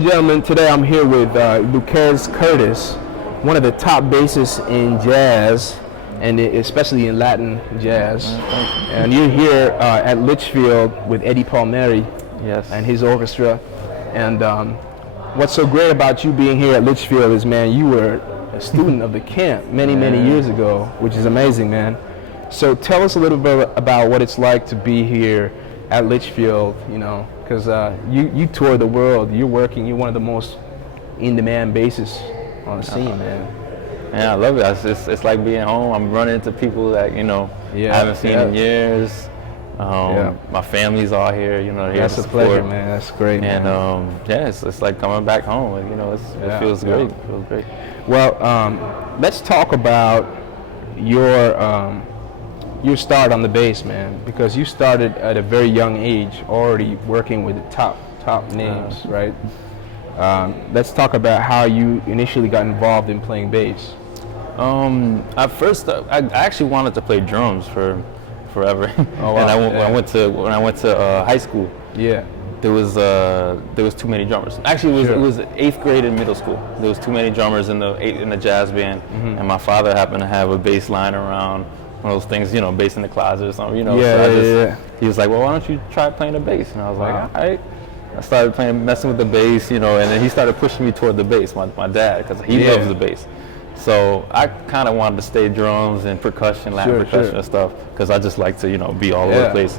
and gentlemen, today I'm here with Luques Curtis, one of the top bassists in jazz, and especially in Latin jazz. And you're here at Litchfield with Eddie Palmieri, yes, and his orchestra. And what's so great about you being here at Litchfield is, man, you were a student of the camp many years ago, which is amazing, man. So tell us a little bit about what it's like to be here at Litchfield, you know, because you tour the world. You're one of the most in-demand bassists on the scene, man. Yeah, I love it. It's like being home. I'm running into people that, you know, I haven't seen in years. My family's all here, you know. That's a pleasure, man. That's great, and, man. it's like coming back home. You know, it feels great. It feels great. Well, let's talk about your start on the bass, man, because you started at a very young age already working with the top names, right? Let's talk about how you initially got involved in playing bass. At first, I actually wanted to play drums for forever. Oh, wow. And when I went to high school, there was too many drummers. Actually, it was 8th grade in middle school. There was too many drummers in the jazz band, and my father happened to have a bass lying around, one of those things, you know, bass in the closet or something, you know. He was like, well, why don't you try playing the bass? And I was like, all right. I started messing with the bass, you know, and then he started pushing me toward the bass, my dad, because he loves the bass. So I kind of wanted to stay drums and percussion, Latin percussion and stuff, because I just like to, you know, be all over the place.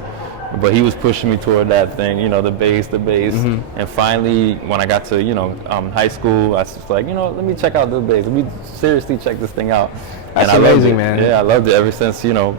But he was pushing me toward that thing, you know, the bass. And finally, when I got to, you know, high school, I was like, you know, let me check out the bass. Let me seriously check this thing out. That's and amazing, man. Yeah, I loved it ever since, you know,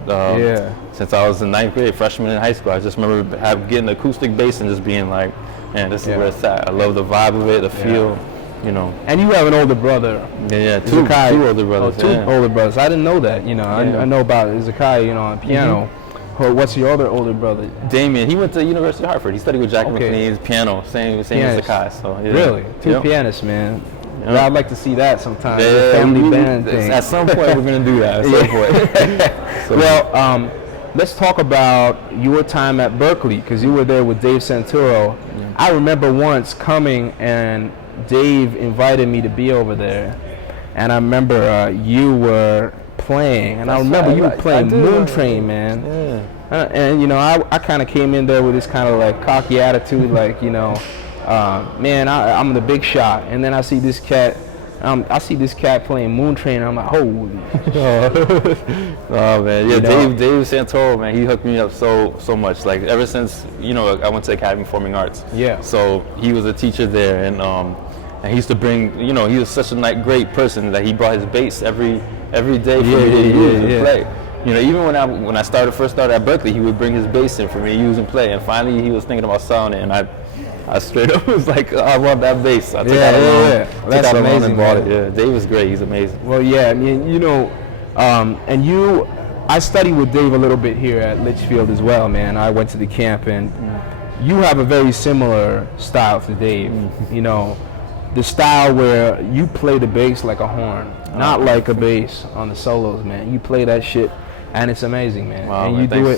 since I was in 9th grade, freshman in high school. I just remember getting acoustic bass and just being like, man, this is where it's at. I love the vibe of it, the feel, you know. And you have an older brother. Two older brothers. Two older brothers. I didn't know that, you know. I know about Zakai, you know, on piano. What's your other older brother? Damien. He went to University of Hartford. He studied with Jackie McLean's piano, same as Zakai. So really, two pianists, man. Well, I'd like to see that sometime. Yeah, family band thing. At some point, we're gonna do that. At some point. Well, let's talk about your time at Berklee, because you were there with Dave Santoro. I remember once coming and Dave invited me to be over there, and I remember you were playing, and I remember you were playing Moon Train, man. And you know, I kind of came in there with this kind of like cocky attitude, like, you know, man, I'm the big shot, and then I see this cat. Playing Moon Train, and I'm like, holy. Oh man, yeah, Dave Santoro, man, he hooked me up so much. Like ever since, you know, I went to Academy of Performing Arts. Yeah. So he was a teacher there, and he used to bring, you know, he was such a great person that he brought his bass every day for me to use and play. You know, even when I first started at Berklee, he would bring his bass in for me to use and play. And finally, he was thinking about selling it, and I straight up was like, oh, I want that bass. I took out a loan. That's amazing, and bought it. Yeah, Dave is great. He's amazing. Well, yeah, I mean, you know, I studied with Dave a little bit here at Litchfield as well, man. I went to the camp, and you have a very similar style to Dave. You know, the style where you play the bass like a horn, not like a bass on the solos, man. You play that shit, and it's amazing, man. Wow, and man, you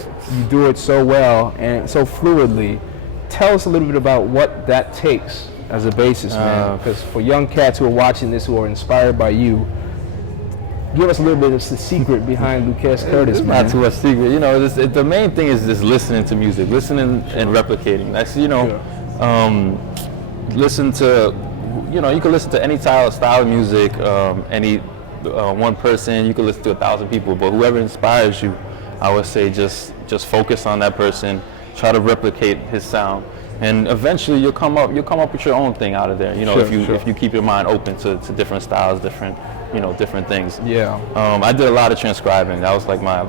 do it so well and so fluidly. Tell us a little bit about what that takes as a bassist, man, because for young cats who are watching this, who are inspired by you, give us a little bit of the secret behind Luques Curtis, man. Not too much secret. You know, the main thing is just listening to music, listening and replicating. That's, you know, listen to, you know, you can listen to any style of music, any one person, you can listen to 1,000 people, but whoever inspires you, I would say just focus on that person. Try to replicate his sound, and eventually you'll come up with your own thing out of there. You know, if you keep your mind open to different styles, different things. Yeah. I did a lot of transcribing. That was like my,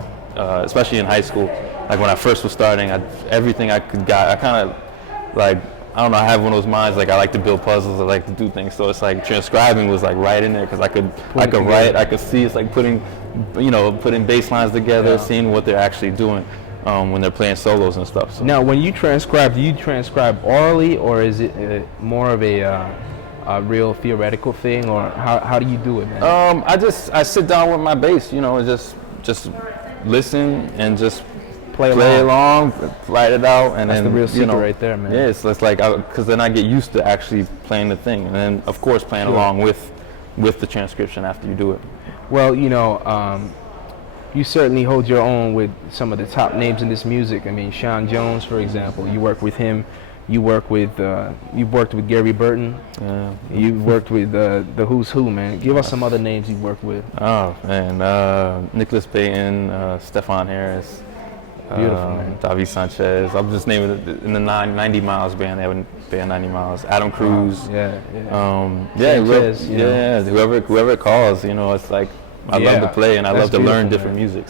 especially in high school. Like when I first was starting, everything I could got. I kind of like, I don't know. I have one of those minds like I like to build puzzles. I like to do things. So it's like transcribing was like right in there because I could write. I could see it's like putting bass lines together, seeing what they're actually doing. When they're playing solos and stuff. So. Now, when you transcribe, do you transcribe orally, or is it more of a real theoretical thing, or how do you do it, man? I sit down with my bass, you know, and just listen and just play along, write it out, and that's then the real secret you know, right there, man. Yeah, it's like because then I get used to actually playing the thing, and then of course playing along with the transcription after you do it. Well, you know, you certainly hold your own with some of the top names in this music. I mean, Sean Jones, for example, you work with him. You work with you've worked with Gary Burton. Yeah. You've worked with the who's who, man. Give us some other names you've worked with. Oh man, Nicholas Payton, Stefan Harris, Beautiful, man. David Sanchez. I'm just naming it in the 90 Miles band. They have a band 90 Miles. Adam Cruz. Yeah. Sanchez, Sanchez, whoever calls, you know, it's like I love to play and I love to learn different music.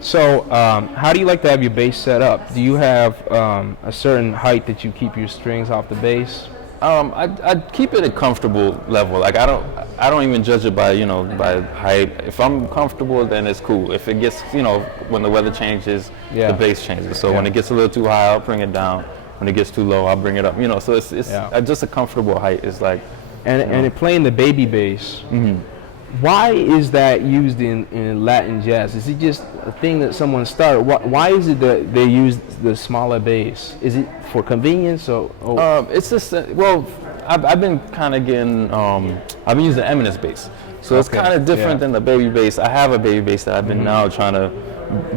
So how do you like to have your bass set up? Do you have a certain height that you keep your strings off the bass? I keep it at a comfortable level. Like I don't even judge it by by height. If I'm comfortable, then it's cool. If it gets when the weather changes, the bass changes. So when it gets a little too high, I'll bring it down. When it gets too low, I'll bring it up. So it's just a comfortable height. It's like and playing the baby bass. Mm-hmm. Why is that used in Latin jazz? Is it just a thing that someone started? Why is it that they use the smaller bass? Is it for convenience or? It's just I've been kind of getting I've been using eminence bass, so it's kind of different than the baby bass. I have a baby bass that I've been now trying to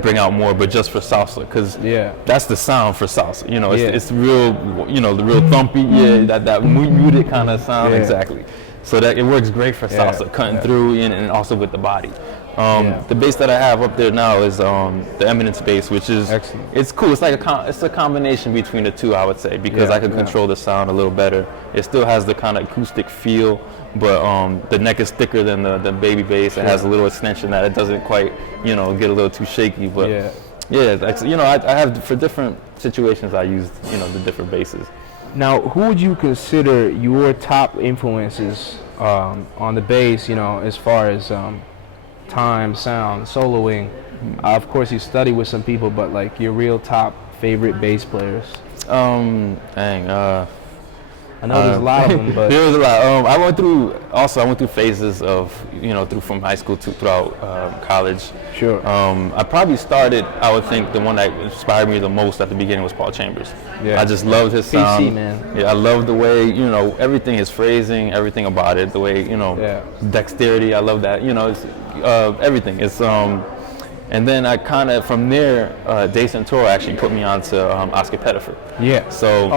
bring out more, but just for salsa, because that's the sound for salsa. It's real, the real thumpy, that muted kind of sound exactly. So that it works great for salsa, cutting through and also with the body. The bass that I have up there now is the Eminence bass, which is it's cool. It's like it's a combination between the two, I would say, because I can control the sound a little better. It still has the kind of acoustic feel, but the neck is thicker than the baby bass. It has a little extension that it doesn't quite get a little too shaky. But I have for different situations I use the different basses. Now, who would you consider your top influences on the bass, as far as time, sound, soloing? Of course, you study with some people, but like your real top favorite bass players? I know there's a lot of them, but there was a lot. I went through phases of from high school throughout college. Sure. I probably started. I would think the one that inspired me the most at the beginning was Paul Chambers. Yeah. I just loved his sound. PC, man. Yeah, I love the way everything, his phrasing, everything about it. The way dexterity. I love that. It's everything. It's and then I kind of from there, Dave Santoro actually put me on to Oscar Pettiford. Yeah. So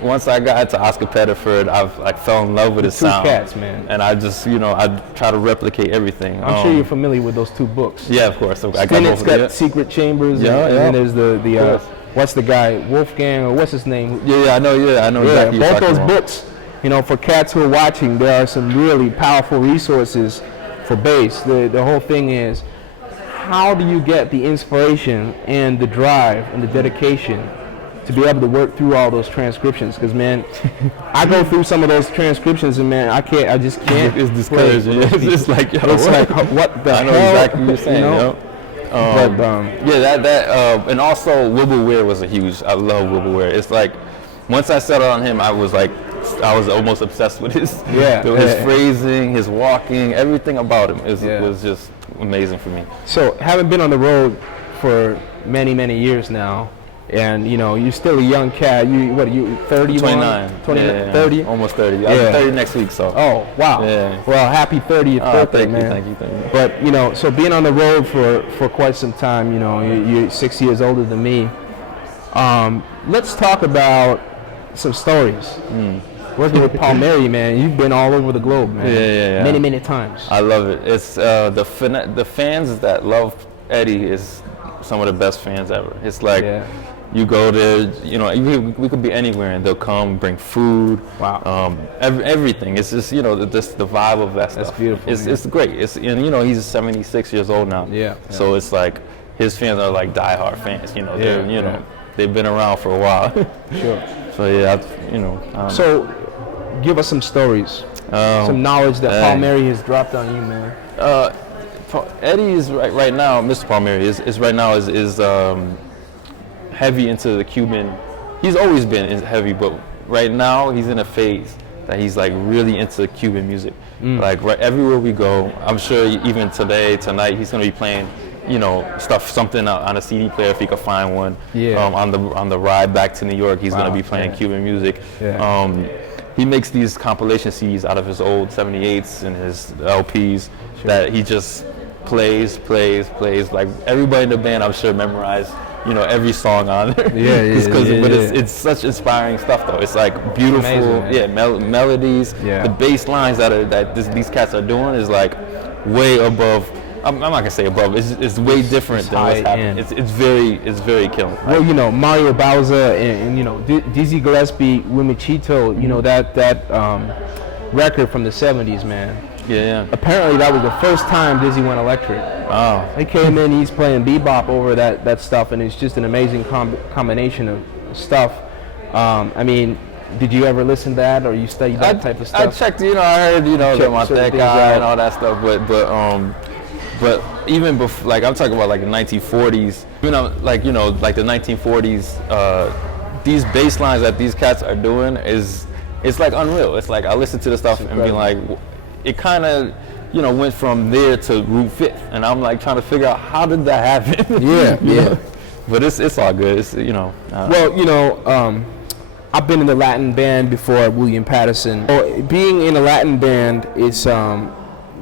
once I got to Oscar Pettiford, I fell in love with his sound. Two cats, man. And I just I try to replicate everything. I'm sure you're familiar with those two books. Yeah, of course. It's got Secret Chambers. And then there's the what's the guy, Wolfgang, or what's his name? Yeah, I know exactly. Both those books, for cats who are watching, there are some really powerful resources for bass. The whole thing is, how do you get the inspiration and the drive and the dedication to be able to work through all those transcriptions? Because, man, I go through some of those transcriptions and, man, I just can't. It's discouraging. It's just like, what the hell? I know exactly what you're saying, and also Wilbur Ware was I love Wilbur Ware. It's like, once I settled on him, I was almost obsessed with his phrasing, his walking, everything about him was just amazing for me. So, having been on the road for many, many years now, and you're still a young cat. You 30? 29. 30? Almost 30. I'll be 30 next week, so. Oh, wow. Yeah. Well, happy 30th birthday, man. Thank you. But, so being on the road for quite some time, you're 6 years older than me. Let's talk about some stories. Working with Palmieri, man, you've been all over the globe, man. Yeah. Many, many times. I love it. It's the fans that love Eddie is some of the best fans ever. It's like you go there, we could be anywhere and they'll come, bring food. Wow. Everything. It's just just the vibe of that stuff. That's beautiful. It's great. He's 76 years old now. Yeah. So it's like his fans are like diehard fans. They've been around for a while. Sure. So So, give us some stories, some knowledge that Palmieri has dropped on you, man. Eddie is right now. Mr. Palmieri is right now is heavy into the Cuban. He's always been heavy, but right now he's in a phase that he's like really into Cuban music. Like everywhere we go, I'm sure even tonight he's gonna be playing something on a CD player if he could find one. Yeah. On the ride back to New York, he's Wow, gonna be playing yeah. Cuban music. Yeah. He makes these compilation CDs out of his old 78s and his LPs that he just plays. Like everybody in the band, I'm sure, memorized every song on there. But it's such inspiring stuff though. It's like beautiful, amazing, melodies. Yeah. The bass lines these cats are doing is like way above. I'm not gonna say above. It's way different than what's happening. It's very killing. Well, Mario Bauza and Dizzy Gillespie, Wimichito, that record from the 70s, man. Yeah. Apparently that was the first time Dizzy went electric. Oh. He came in, he's playing bebop over that stuff, and it's just an amazing combination of stuff. Did you ever listen to that, or you studied that type of stuff? I checked, I heard, the Montek guy and all that stuff, but even before, like I'm talking about like the 1940s, like the 1940s, these bass lines that these cats are doing it's like unreal. It's like I listen to the stuff and be like, it kind of, went from there to Route 5th, and I'm like trying to figure out how did that happen. Yeah. But it's all good. It's I've been in the Latin band before, William Peterson. Being in a Latin band, it's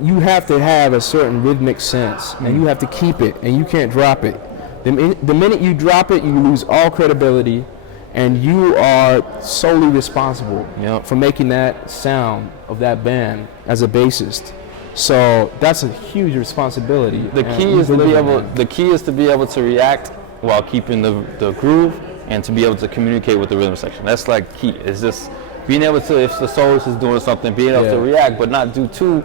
you have to have a certain rhythmic sense, and you have to keep it, and you can't drop it. The minute you drop it, you lose all credibility, and you are solely responsible for making that sound of that band as a bassist. So that's a huge responsibility. The key is to be able to react while keeping the groove, and to be able to communicate with the rhythm section. That's like key. It's just being able to, if the soloist is doing something, being able to react, but not do too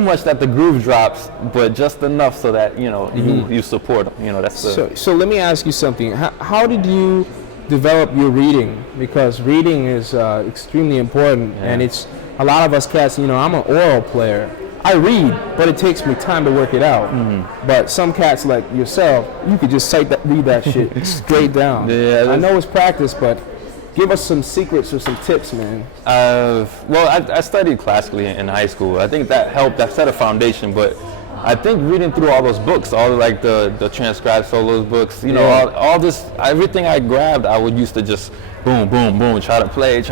much that the groove drops, but just enough so that you support them. That's so let me ask you something. How did you develop your reading? Because reading is extremely important, and it's a lot of us cats. I'm an oral player. I read, but it takes me time to work it out. But some cats like yourself, you could just read that shit straight down. I know it's practice, but give us some secrets or some tips, man. I studied classically in high school. I think that helped. That set a foundation. But I think reading through all those books, all like the transcribed solos books, all this, everything I grabbed, I would used to just boom, boom, boom, try to play,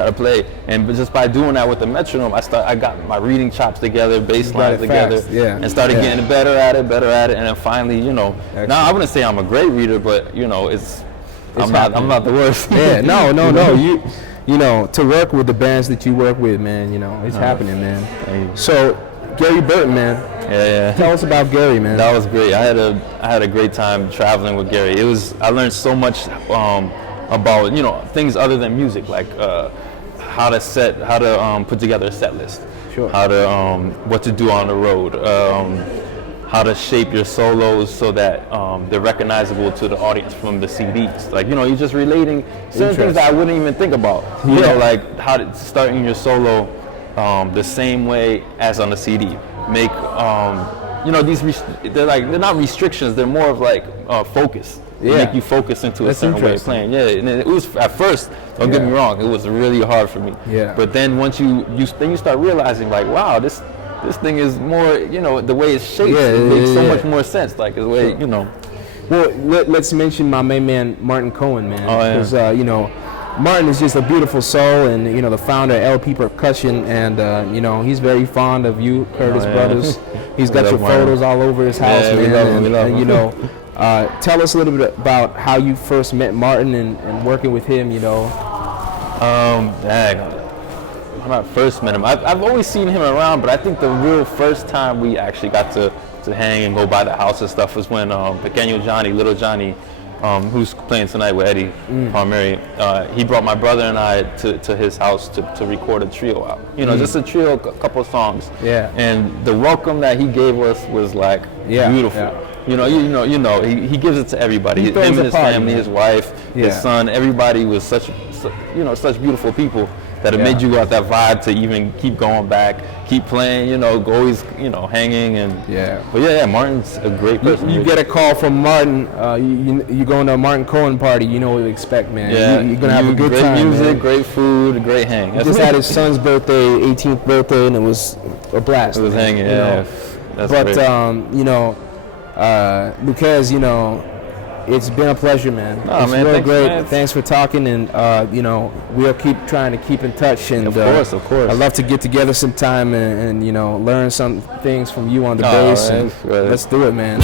and just by doing that with the metronome, I got my reading chops together, bass lines together, and started getting better at it, and then finally, now I wouldn't say I'm a great reader, but I'm not the worst. No. You to work with the bands that you work with, man, it's happening, man. So Gary Burton, man. Yeah. Tell us about Gary, man. That was great. I had a great time traveling with Gary. I learned so much about things other than music, like how to put together a set list, how to what to do on the road, how to shape your solos so that they're recognizable to the audience from the CDs. Like you're just relating certain things that I wouldn't even think about. Like how to starting your solo the same way as on the CD. Make they're not restrictions. They're more of like focus. Make you focus into a certain way of playing. And it was at first. Don't get me wrong. It was really hard for me. But then once you start realizing like, wow, this thing is more. The way it's shaped. It makes so much more sense. Like the way Well, let's mention my main man Martin Cohen, man. Because Martin is just a beautiful soul, and the founder of LP Percussion, and he's very fond of you, Curtis brothers. He's got your photos all over his house, man. We love him. Tell us a little bit about how you first met Martin and working with him. When I first met him, I've always seen him around, but I think the real first time we actually got to hang and go by the house and stuff was when Pequeño Johnny, Little Johnny, who's playing tonight with Eddie Palmieri, he brought my brother and I to his house to record a trio out. Just a trio, a couple of songs. And the welcome that he gave us was like beautiful. He gives it to everybody. Him and his family, his wife, his son, everybody was such beautiful people that it made you got that vibe to even keep going back, keep playing, always, hanging But Martin's a great person. You get a call from Martin, you going to a Martin Cohen party, you know what to expect, man. You're going to have a good time. Great music, man. Great food, great hang. He just had his son's birthday, 18th birthday, and it was a blast. It was hanging, That's but, great. Luques, you know, it's been a pleasure, man. It's man, real thanks, great. man. Thanks for talking, and you know, we'll keep trying to keep in touch. And Of course. I'd love to get together sometime and you know, learn some things from you on the bass. Right. And let's do it, man.